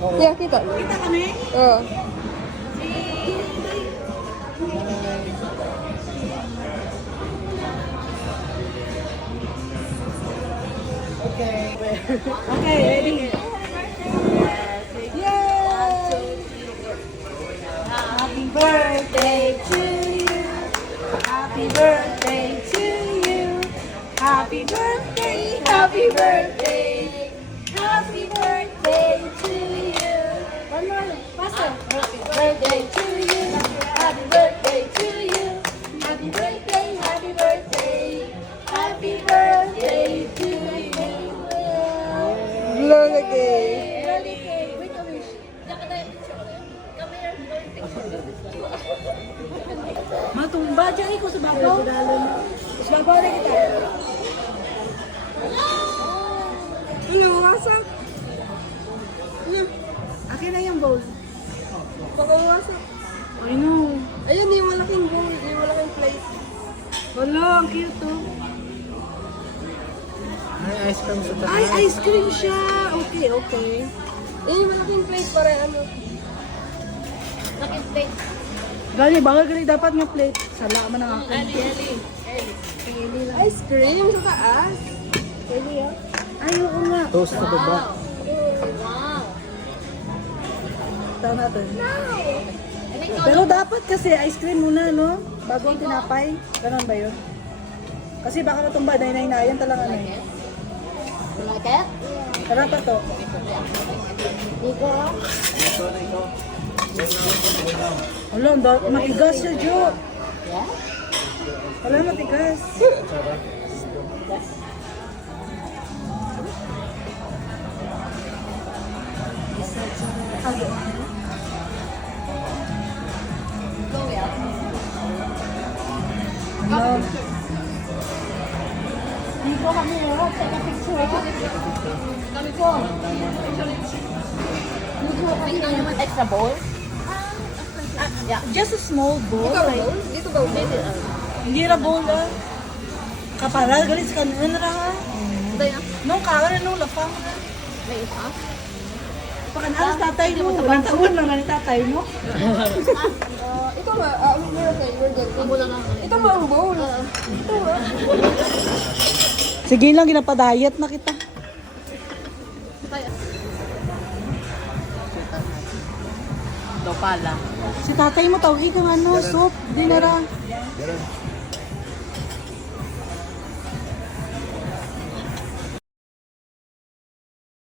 Yeah, kita. Kita kami? Oo. Okay, ready? Yay! Happy birthday to you. Happy birthday to you. Happy birthday, happy birthday. Happy birthday to you. One more, faster. Happy birthday to you. Happy birthday to you. Happy birthday, happy birthday. Happy birthday to you. Blow the cake. Wait a wish. Matumba dyan ko sa babaw. Sa babaw na kita. Ano, wasak? Ano? Akin na yung bowl. Baka wasak. I know. Ayun, yung malaking bowl, yung malaking plate. Wala, ang cute to. May ice cream sa taas. Ay, ice cream siya. Okay, okay. Yung malaking plate para ano. Malaking plate. Gali, bawal gali dapat nga plate. Sala man ang akin. Ice cream sa taas. Pwede yan. Ay, oo nga. Toast sa baba. Tahan natin. Pero dapat kasi ice cream muna, no? Bago ang tinapay. Ganon ba yun? Kasi baka matumba, nainay-nayan talaga na eh. Like it? Tara pa to. Wala, matigas siya, Jo. Wala, matigas. Hello. Dito kami, take a picture. Kami po. Tingnan nyo yung extra bowl. Just a small bowl. Ikaw Like, bowl? Dito ba? hindi na bowl ah. Kapala, galis ka na ra. Ito yan. Nung kawara, nung lapang. May isa. Pakanaalas tatay mo. Walang taon lang ni tatay mo. Ito nga. We're okay. We're good. Ito nga ang bowl. Ito nga. Sige lang, ginapa-diet na kita. Ito pala. Si tatay mo tawag kang ano, soup, dinara.